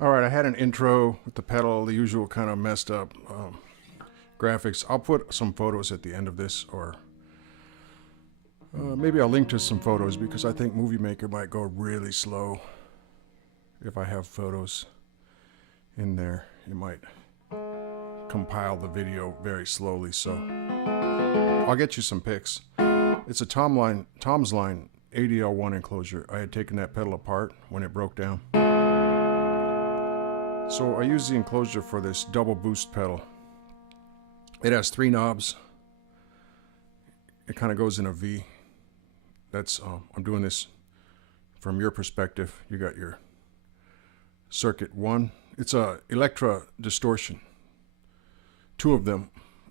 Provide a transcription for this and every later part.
All right, I had an intro with the pedal, the usual kind of messed up graphics. I'll put some photos at the end of this, or maybe I'll link to some photos because I think Movie Maker might go really slow if I have photos in there. It might compile the video very slowly, so I'll get you some pics. It's a Tomsline ADL-1 enclosure. I had taken that pedal apart when it broke down. So I use the enclosure for this double boost pedal. It has 3 knobs. It kind of goes in a V. That's I'm doing this from your perspective. You got your circuit 1. It's a Electra Distortion. 2 of them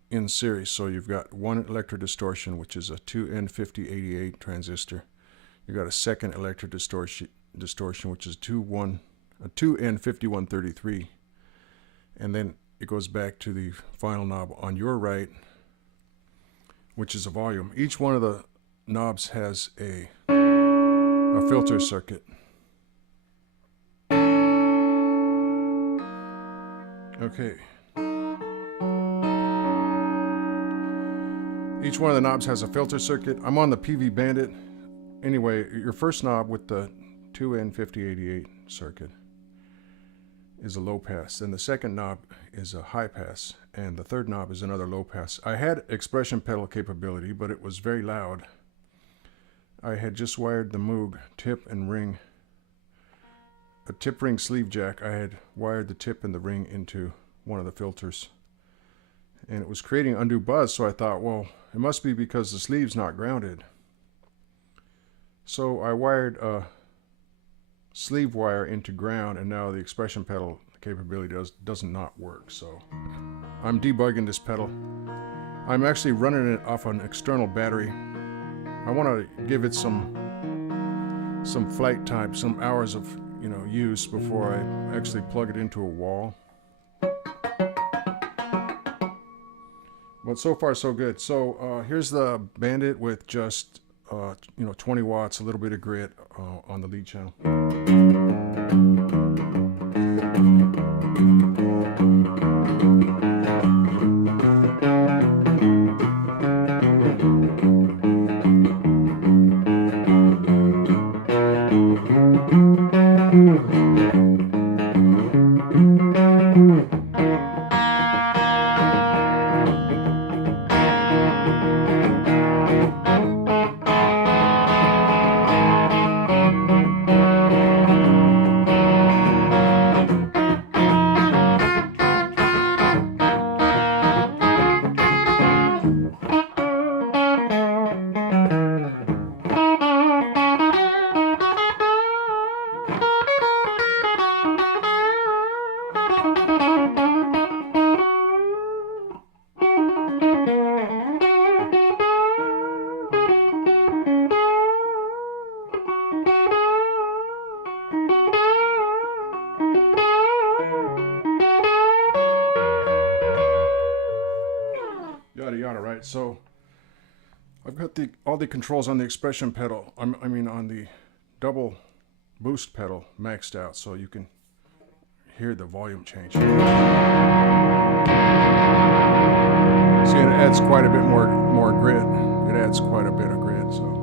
in series. So you've got one Electra Distortion, which is a 2N5088 transistor. You got a second Electra Distortion, which is a 2N5133, and then it goes back to the final knob on your right, which is a volume. Each one of the knobs has a filter circuit. Okay. Each one of the knobs has a filter circuit. I'm on the Peavey Bandit. Anyway, your first knob with the 2N5088 circuit is a low pass, and the second knob is a high pass, and the third knob is another low pass. I had expression pedal capability, but it was very loud. I had just wired the Moog tip and ring, a tip ring sleeve jack. I had wired the tip and the ring into one of the filters, and it was creating undue buzz, so I thought, well, it must be because the sleeve's not grounded. So I wired a sleeve wire into ground, and now the expression pedal capability does not work. So I'm debugging this pedal. I'm actually running it off an external battery. I want to give it some flight time, some hours of use before I actually plug it into a wall. But so far so good. So here's the Bandit with just 20 watts, a little bit of grit on the lead channel. Yada, right? So I've got all the controls on the expression pedal. I mean on the double boost pedal maxed out, so you can hear the volume change. See, it adds quite a bit more grit. It adds quite a bit of grit. So.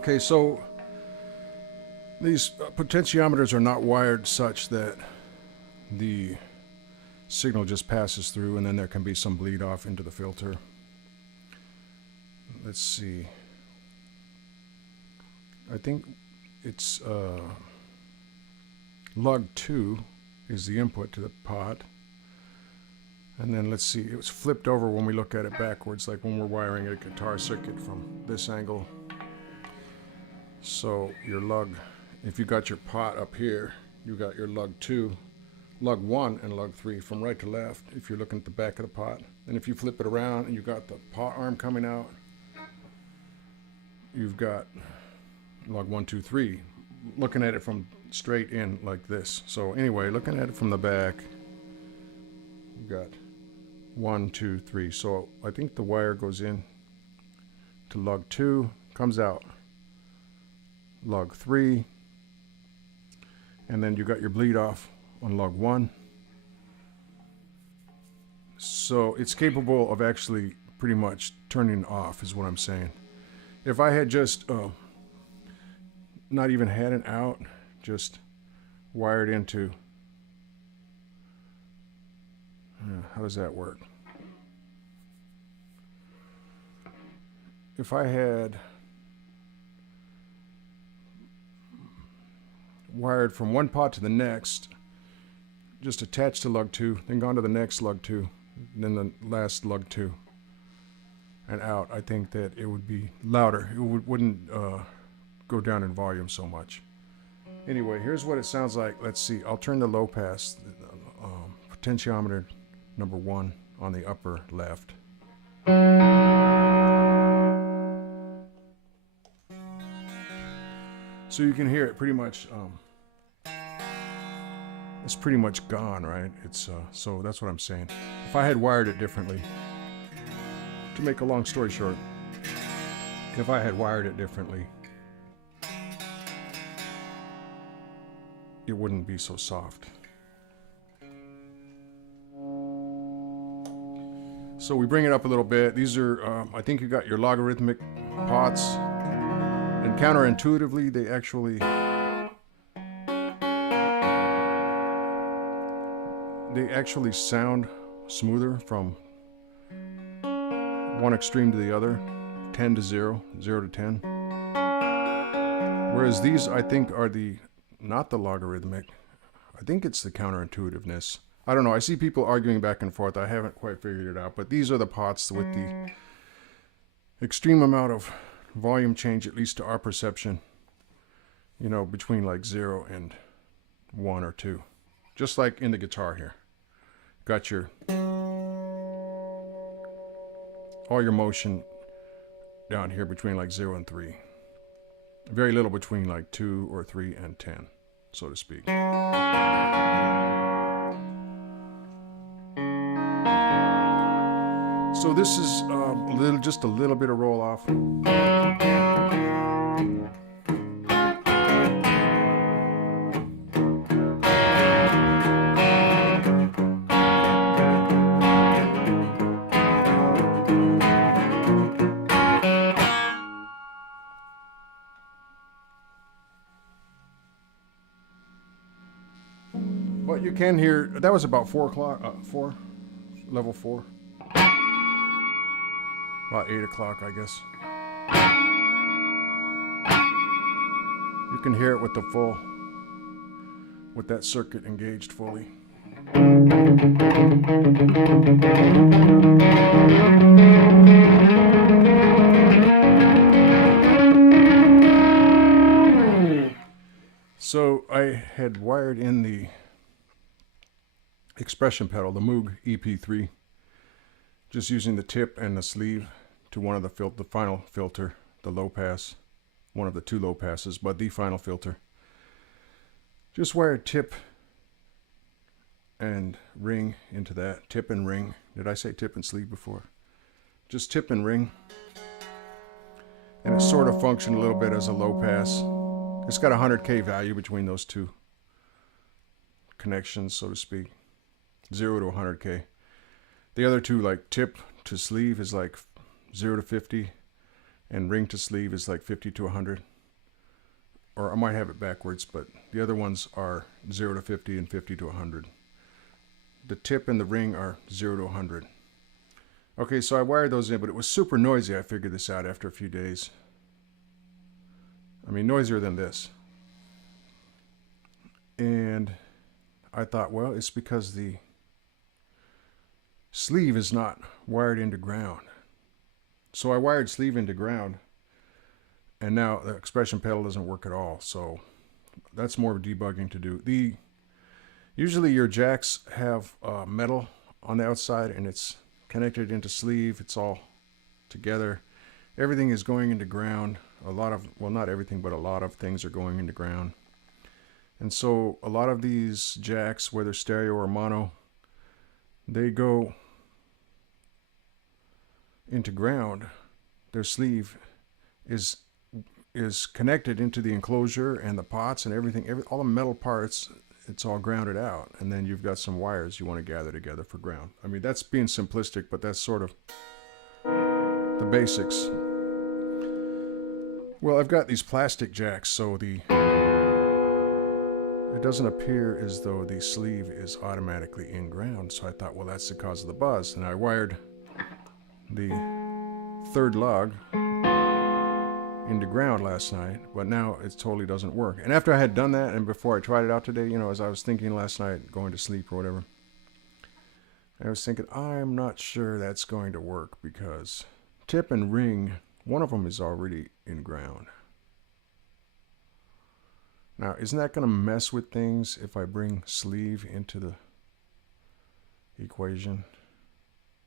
Okay, so these potentiometers are not wired such that the signal just passes through and then there can be some bleed off into the filter. Let's see. I think it's lug 2 is the input to the pot. And then let's see, it was flipped over when we look at it backwards, like when we're wiring a guitar circuit from this angle. So your lug, if you got your pot up here, you got your lug 2, lug 1 and lug 3 from right to left if you're looking at the back of the pot. And if you flip it around and you got the pot arm coming out, you've got lug 1, 2, 3, looking at it from straight in like this. So anyway, looking at it from the back, you've got 1, 2, 3. So I think the wire goes in to lug 2, comes out lug 3, and then you got your bleed off on lug 1. So it's capable of actually pretty much turning off is what I'm saying. If I had just not even had an out, just wired into, how does that work? If I had wired from one pot to the next, just attached to lug 2, then gone to the next lug 2, then the last lug 2, and out, I think that it would be louder. It wouldn't go down in volume so much. Anyway, here's what it sounds like. Let's see. I'll turn the low pass, potentiometer number 1 on the upper left. So you can hear it pretty much. It's pretty much gone, right? It's so that's what I'm saying. If I had wired it differently, to make a long story short, if I had wired it differently, it wouldn't be so soft. So we bring it up a little bit. These are, I think you got your logarithmic pots, and counterintuitively, they actually sound smoother from one extreme to the other, 10 to 0, 0 to 10. Whereas these, I think, are not the logarithmic. I think it's the counterintuitiveness. I don't know. I see people arguing back and forth. I haven't quite figured it out. But these are the pots with the extreme amount of volume change, at least to our perception, you know, between like 0 and 1 or 2. Just like in the guitar here. Got all your motion down here between like 0 and 3. Very little between like 2 or 3 and 10, so to speak. So this is just a little bit of roll off. But you can hear, that was about 4 o'clock, level 4. About 8 o'clock, I guess. You can hear it with with that circuit engaged fully. So I had wired in the expression pedal, the Moog EP3, just using the tip and the sleeve to one of the final filter, the low pass, one of the 2 low passes, but the final filter. Just wired tip and ring into that. Tip and ring. Did I say tip and sleeve before? Just tip and ring. And it sort of functioned a little bit as a low pass. It's got a 100K value between those 2 connections, so to speak. 0 to 100K. The other 2, like tip to sleeve, is like 0 to 50, and ring to sleeve is like 50 to 100. or I might have it backwards, but the other ones are 0 to 50 and 50 to 100. The tip and the ring are 0 to 100. Okay, so I wired those in, but it was super noisy. I figured this out after a few days. I mean, noisier than this. And I thought, well, it's because the sleeve is not wired into ground. So I wired sleeve into ground, and now the expression pedal doesn't work at all. So that's more debugging to do. Usually your jacks have metal on the outside, and it's connected into sleeve. It's all together. Everything is going into ground. A lot of, well, not everything, but a lot of things are going into ground. And so a lot of these jacks, whether stereo or mono, they go into ground. Their sleeve is connected into the enclosure and the pots and everything, all the metal parts. It's all grounded out, and then you've got some wires you want to gather together for ground. I mean, that's being simplistic, but that's sort of the basics. Well, I've got these plastic jacks, so it doesn't appear as though the sleeve is automatically in ground. So I thought, well, that's the cause of the buzz. And I wired the third lug into ground last night, but now it totally doesn't work. And after I had done that, and before I tried it out today, you know, as I was thinking last night, going to sleep or whatever, I was thinking, I'm not sure that's going to work, because tip and ring, one of them is already in ground. Now, isn't that going to mess with things if I bring sleeve into the equation?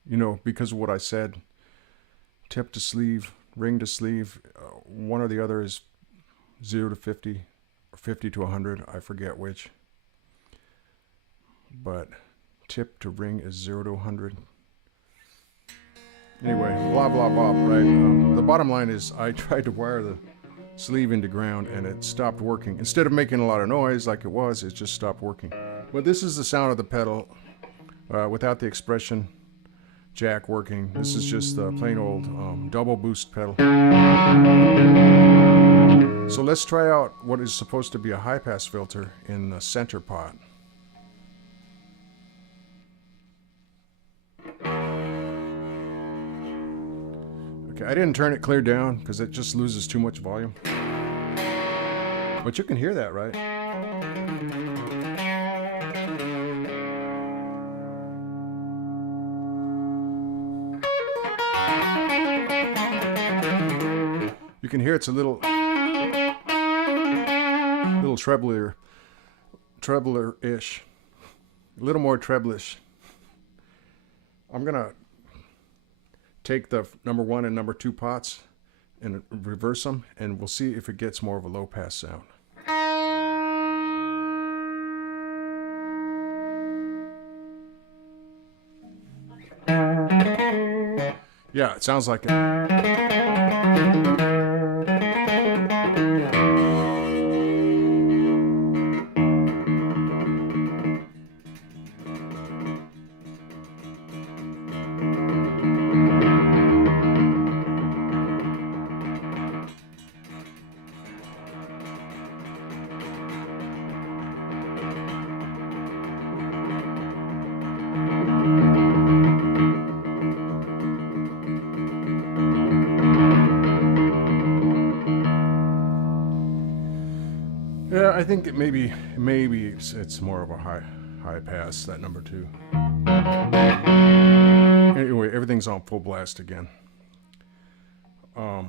You know, because of what I said, tip to sleeve, ring to sleeve, one or the other is 0 to 50 or 50 to 100. I forget which. But tip to ring is 0 to 100. Anyway, blah, blah, blah, right? The bottom line is I tried to wire the sleeve into ground and it stopped working. Instead of making a lot of noise like it was, it just stopped working. But this is the sound of the pedal without the expression jack working. This is just the plain old double boost pedal. So let's try out what is supposed to be a high pass filter in the center pot. Okay, I didn't turn it clear down because it just loses too much volume. But you can hear that, right? You can hear it's a little trebler-ish, a little more treblish. I'm gonna take the number 1 and number 2 pots and reverse them, and we'll see if it gets more of a low pass sound. Yeah, it sounds like it. Yeah, I think it maybe it's more of a high pass, that number 2. Anyway, everything's on full blast again. To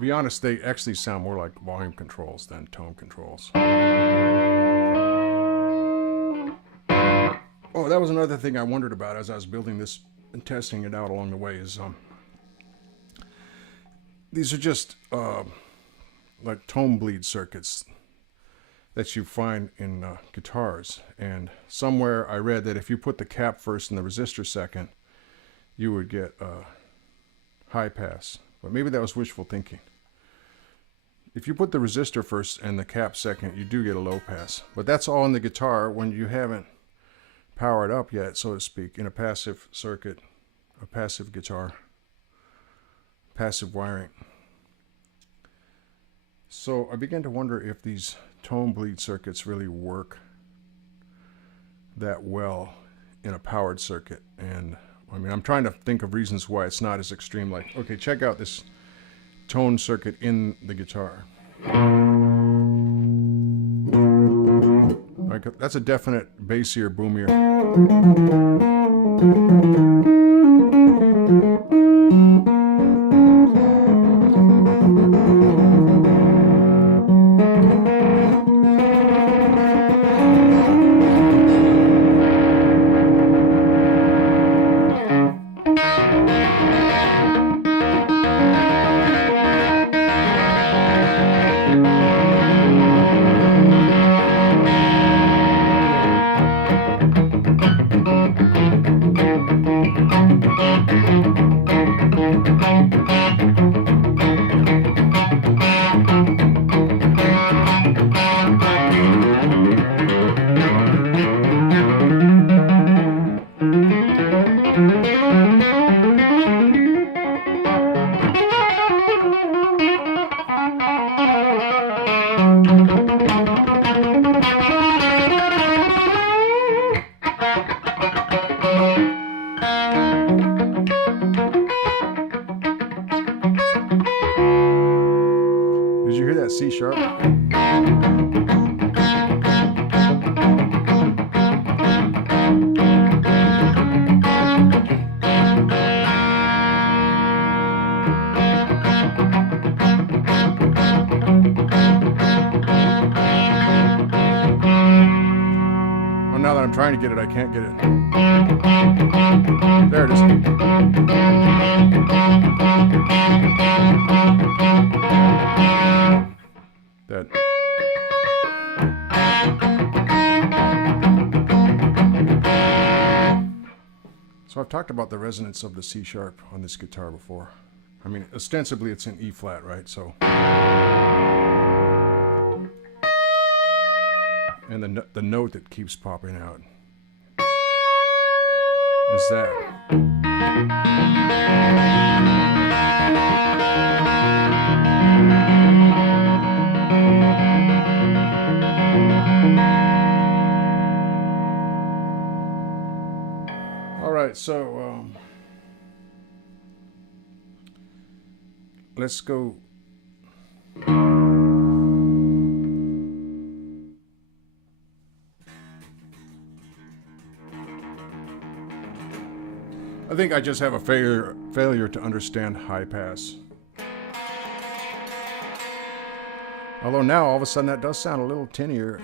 be honest, they actually sound more like volume controls than tone controls. Oh, that was another thing I wondered about as I was building this and testing it out along the way is these are just like tone bleed circuits that you find in guitars, and somewhere I read that if you put the cap first and the resistor second, you would get a high pass. But maybe that was wishful thinking. If you put the resistor first and the cap second, you do get a low pass. But that's all in the guitar when you haven't powered up yet, so to speak, in a passive circuit, a passive guitar, passive wiring. So I began to wonder if these tone bleed circuits really work that well in a powered circuit. And I mean, I'm trying to think of reasons why it's not as extreme. Like, okay, check out this tone circuit in the guitar. Like, that's a definite bassier, boomier. Did you hear that C sharp? Oh, now that I'm trying to get it, I can't get it. There it is. That. So I've talked about the resonance of the C sharp on this guitar before. I mean, ostensibly it's in E flat, right? So, and the note that keeps popping out is that. All right, so let's go. I think I just have a failure to understand high pass. Although now all of a sudden that does sound a little tinnier.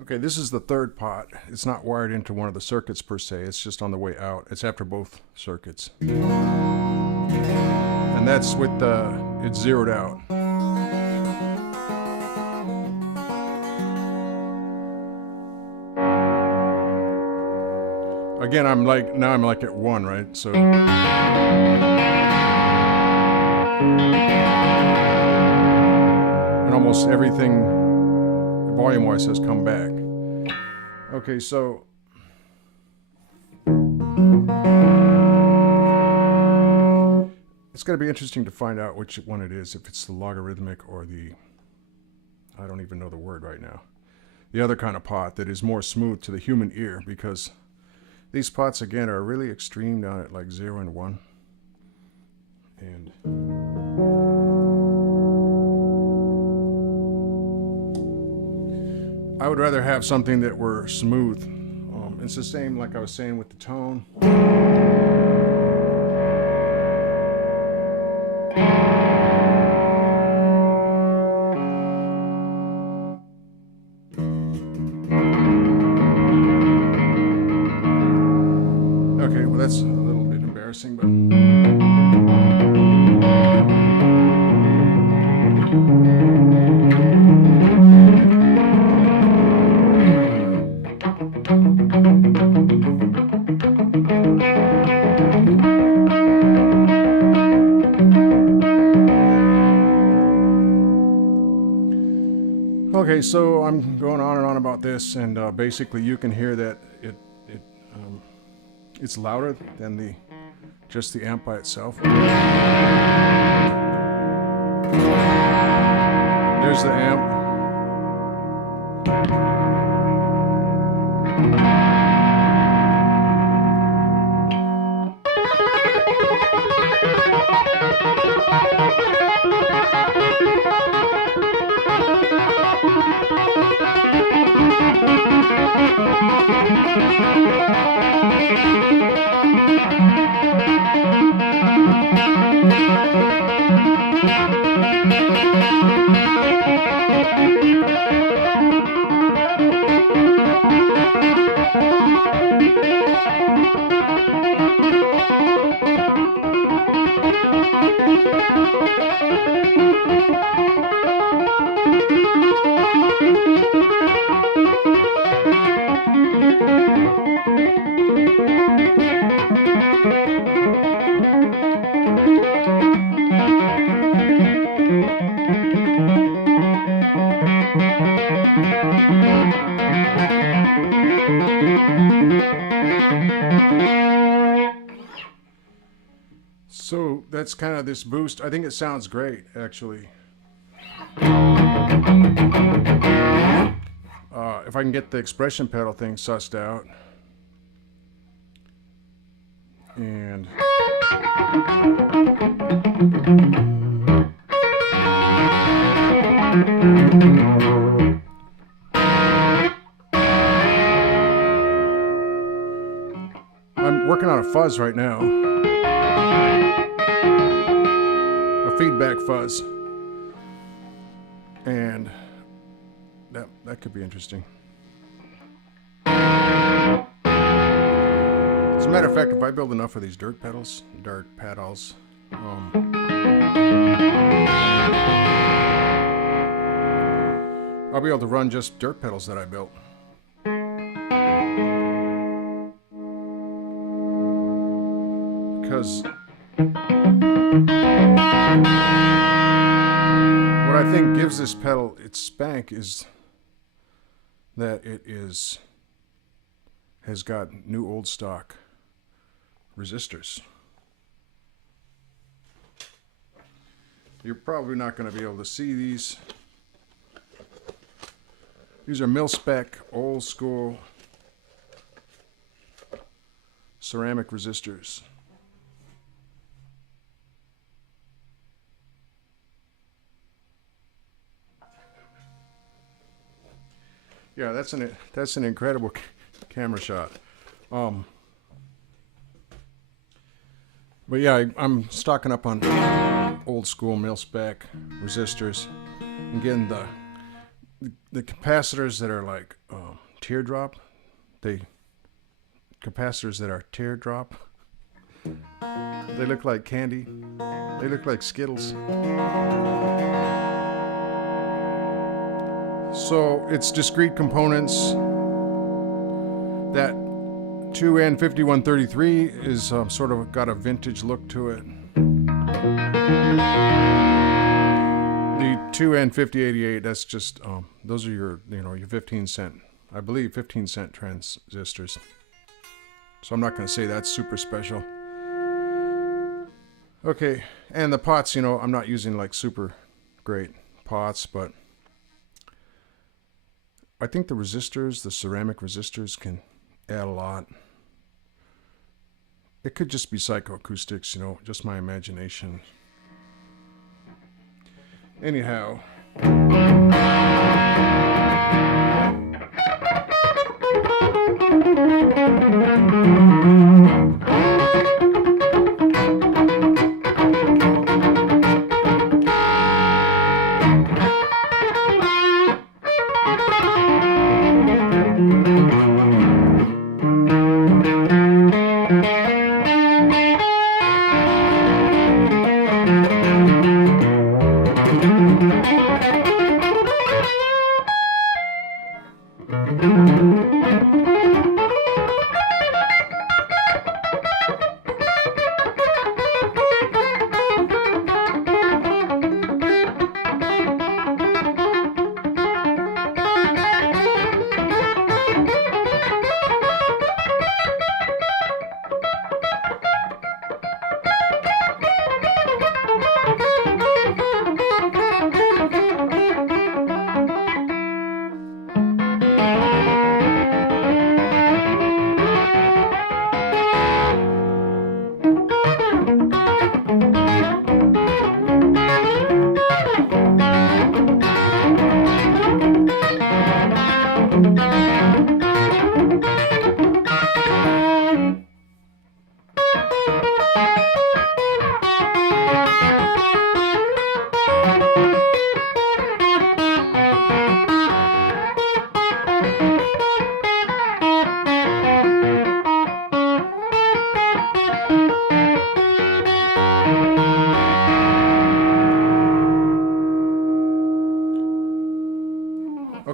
Okay, this is the third pot. It's not wired into one of the circuits per se. It's just on the way out. It's after both circuits. And that's with it's zeroed out. Again, now I'm like at 1, right? So. And almost everything volume-wise has come back. Okay, so it's going to be interesting to find out which one it is, if it's the logarithmic or the, I don't even know the word right now, the other kind of pot that is more smooth to the human ear, because these pots, again, are really extreme down at like 0 and 1. And I would rather have something that were smooth. It's the same, like I was saying, with the tone. Okay, well that's a little bit embarrassing, but Okay, so I'm going on and on about this, and basically you can hear that it's louder than just the amp by itself. There's the amp. So that's kind of this boost. I think it sounds great, actually. If I can get the expression pedal thing sussed out. And I'm working on a fuzz right now. A feedback fuzz. And that could be interesting. As a matter of fact, if I build enough of these dirt paddles, I'll be able to run just dirt pedals that I built. Because what I think gives this pedal its spank is that it has got new old stock resistors. You're probably not going to be able to see these. These are mil-spec, old school ceramic resistors. Yeah, that's an incredible camera shot. But yeah, I'm stocking up on old school mil-spec resistors and getting the capacitors that are like teardrop. Capacitors that are teardrop. They look like candy. They look like Skittles. So it's discrete components. That 2N5133 is sort of got a vintage look to it. The 2N5088, that's just those are your your 15-cent, I believe 15-cent transistors. So I'm not going to say that's super special. Okay, and the pots, I'm not using like super great pots, but I think the resistors, the ceramic resistors, can add a lot. It could just be psychoacoustics, just my imagination. Anyhow.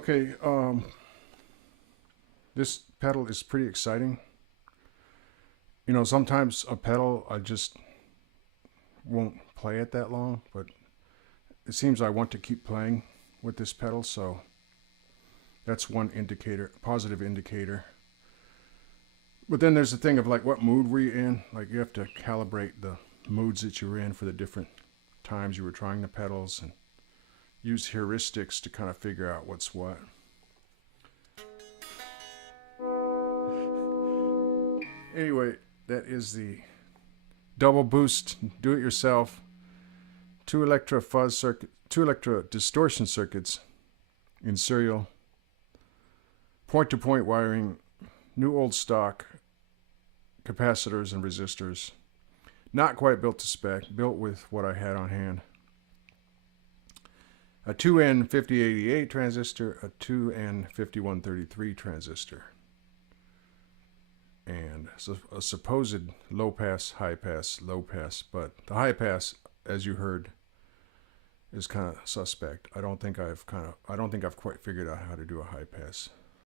Okay, this pedal is pretty exciting. You know, sometimes a pedal I just won't play it that long, but it seems I want to keep playing with this pedal, so that's one indicator, positive indicator. But then there's the thing of like, what mood were you in? Like, you have to calibrate the moods that you were in for the different times you were trying the pedals, and use heuristics to kind of figure out what's what. Anyway, that is the double boost do-it-yourself 2 Electra fuzz circuit, 2 Electra distortion circuits in serial, point-to-point wiring, new old stock capacitors and resistors. Not quite built to spec, built with what I had on hand. A 2N5088 transistor, a 2N5133 transistor, and a supposed low pass, high pass, low pass, but the high pass, as you heard, is kind of suspect. I don't think I've quite figured out how to do a high pass.